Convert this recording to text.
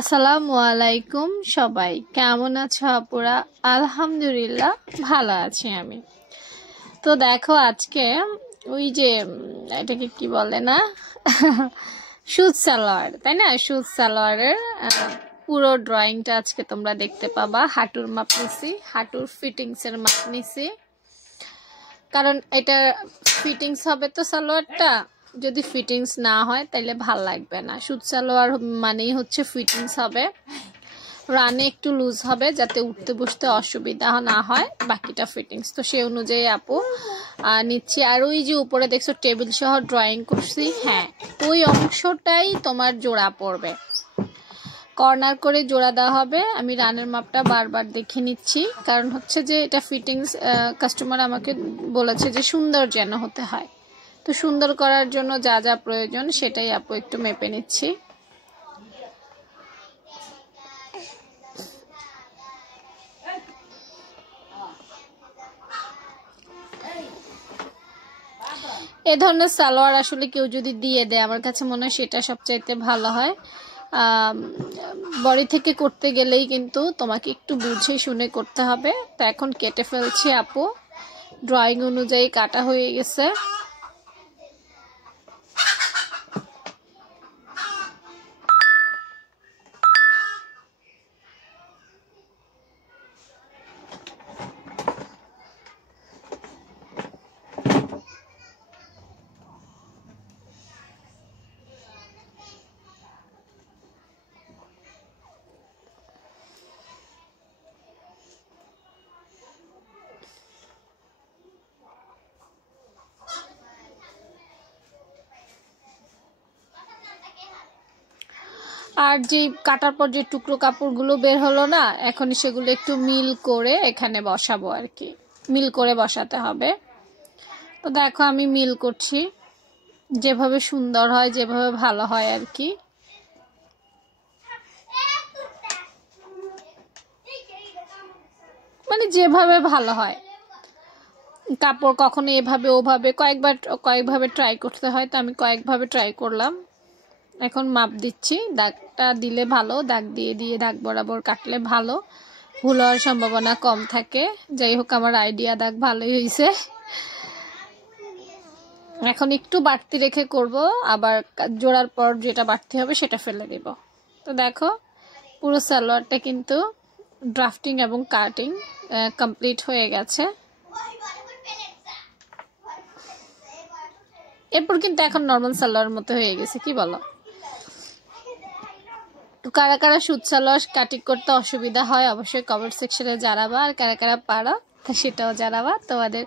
আসসালামু আলাইকুম সবাই, কেমন আছো আপুরা? আলহামদুলিল্লাহ ভালো আছি আমি। তো দেখো আজকে ওই যে এটাকে কি বলে না সুজ সালোয়ার, তাই না? সুজ সালোয়ারের পুরো ড্রয়িংটা আজকে তোমরা দেখতে পাবা। হাঁটুর মাপ নিছি, হাঁটুর ফিটিংসের মাপ নিছি, কারণ এটা ফিটিংস হবে তো সালোয়ারটা। যদি ফিটিংস না হয় তাহলে ভাল লাগবে না। সুত সালোয়ার মানেই হচ্ছে ফিটিংস হবে, রানে একটু লুজ হবে যাতে উঠতে বসতে অসুবিধা না হয়, বাকিটা ফিটিংস। তো সেই অনুযায়ী আপু নিচ্ছি। আর ওই যে উপরে দেখছো টেবিল সহ ড্রয়িং করছি, হ্যাঁ ওই অংশটাই তোমার জোড়া পড়বে, কর্নার করে জোড়া দেওয়া হবে। আমি রানের মাপটা বারবার দেখে নিচ্ছি, কারণ হচ্ছে যে এটা ফিটিংস কাস্টমার আমাকে বলেছে যে সুন্দর যেন হতে হয়। তো সুন্দর করার জন্য যা যা প্রয়োজন সেটাই আপু একটু মেপে নিচ্ছি। এ ধরনের সালোয়ার আসলে কেউ যদি দিয়ে দেয় আমার কাছে মনে হয় সেটা সবচাইতে ভালো হয়। বডি থেকে করতে গেলেই কিন্তু তোমাকে একটু বুঝে শুনে করতে হবে। তো এখন কেটে ফেলছি আপু, ড্রয়িং অনুযায়ী কাটা হয়ে গেছে। আর যে কাটার পর যে টুকরো কাপড়গুলো বের হলো না, এখন সেগুলো একটু মিল করে এখানে বসাবো আর কি, মিল করে বসাতে হবে। তো দেখো আমি মিল করছি, যেভাবে সুন্দর হয় যেভাবে ভালো হয় আর কি। মানে যেভাবে ভালো হয়, কাপড় কখনো এভাবে ওভাবে কয়েকভাবে ট্রাই করতে হয়। তো আমি কয়েকভাবে ট্রাই করলাম। এখন মাপ দিচ্ছি, দাগটা দিলে ভালো, দাগ দিয়ে দিয়ে দাগ বরাবর কাটলে ভালো, ভুল হওয়ার সম্ভাবনা কম থাকে। যাই হোক আমার আইডিয়া দাগ ভালোই হয়েছে। এখন একটু বাড়তি রেখে করব, আবার জোড়ার পর যেটা বাড়তি হবে সেটা ফেলে দেব। তো দেখো পুরো সালোয়ারটা কিন্তু ড্রাফটিং এবং কাটিং কমপ্লিট হয়ে গেছে। এরপর কিন্তু এখন নর্মাল সালোয়ার মতো হয়ে গেছে, কি বলো? কারা কারা সুত সালোয়ার কাটিং করতে অসুবিধা হয় অবশ্যই কমেন্ট সেকশনে জানাবা, আর কারা কারা পারো সেটাও জানাবা। তোমাদের